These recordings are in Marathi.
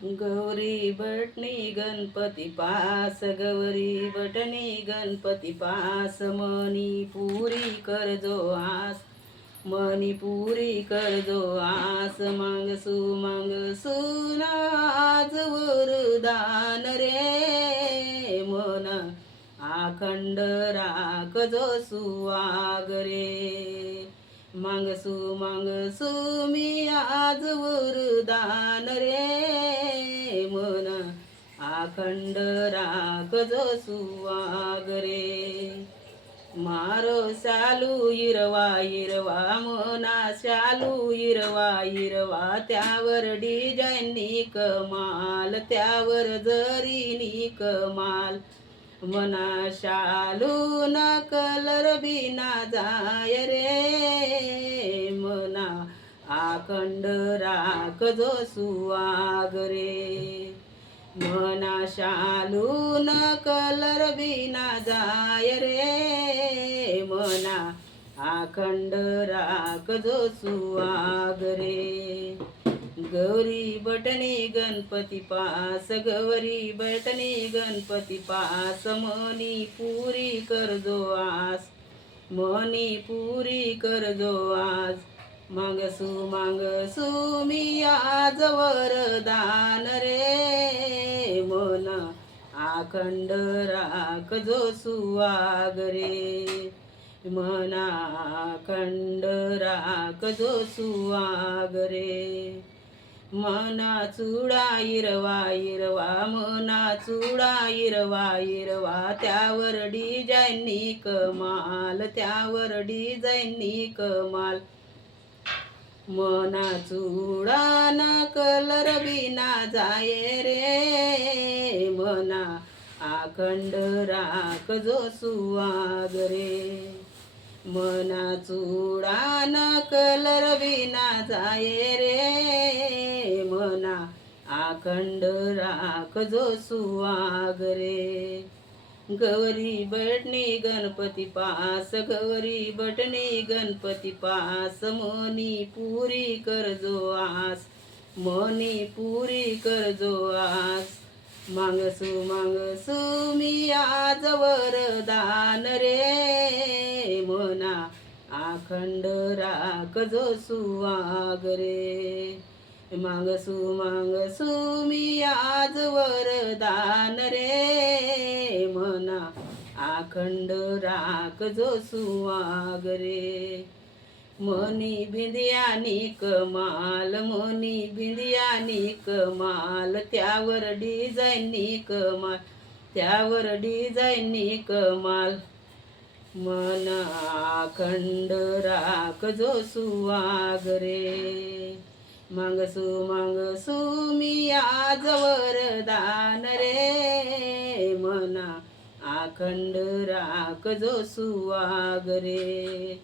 गौरी बटणी गणपती पास, गौरी बटणी गणपती पास, मनी पुरी करजो आस, मनी पुरी करजो आस, मांग सुन आज वरदान रे, मन अखंड राखजो सुवाग रे, मांगसू मी आज वरदान रे, मन अखंड राखजो सुवाग रे, मारो शालू हिरवा हिरवा, मना शालू हिरवा हिरवा, त्यावर डिझाईननी कमाल, त्यावर जरीनी कमाल, मना शालू न कलर बिना जाय रे, मना अखंड राखजो सुवाग रे, मना शालू न कलर बिना जाय रे, मना अखंड राखजो सुवाग रे, गौरी बटणी गणपती पास, गौरी बटणी गणपती पास, मनी पुरी करजो आस, मनी पुरी करजो आज, मांगसू मी आज वरदान रे, मन अखंड राखजो सुवाग रे, मना अखंड राखजो सुवाग रे, मना चुडा हिरवा हिरवा, मना चुडा हिरवा हिरवा, त्यावर डिझाईननी कमाल, त्यावर डिझाईननी कमाल, मना चुडा न कलर बिना जाय रे, मना अखंड राखजो सुवाग रे, मना चुडा न कलर बिना जाय रे, मना अखंड राखजो सुवाग रे, गौरी बटणी गणपती पास, गौरी बटणी गणपती पास, मनी पुरी करजो आस, मनी पुरी करजो आस, मांगसू मी आज वरदान रे, मना अखंड राखजो सुवाग रे, मांगसू मी आज वरदान रे, मना अखंड राखजो सुवाग रे, मनी बिंदियानी कमाल, मनी बिंदियानी कमाल, त्यावर डिझाईननी कमाल, त्यावर डिझाईननी कमाल, मन अखंड राखजो सुवाग रे, मांगसू मी आज वरदान रे, मना अखंड राखजो सुवाग रे,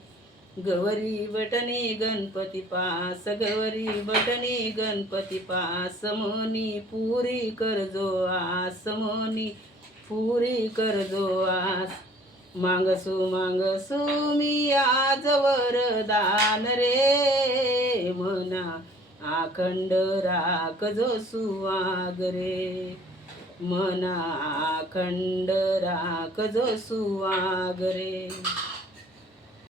गौरी बटणी गणपती पास, गौरी बटणी गणपती पास, मनी पुरी करजो आस, मनी पुरी करजो आस, मांगसू मी आज वरदान रे, मना अखंड राखजो सुवाग रे, मना अखंड राखजो सुवाग रे.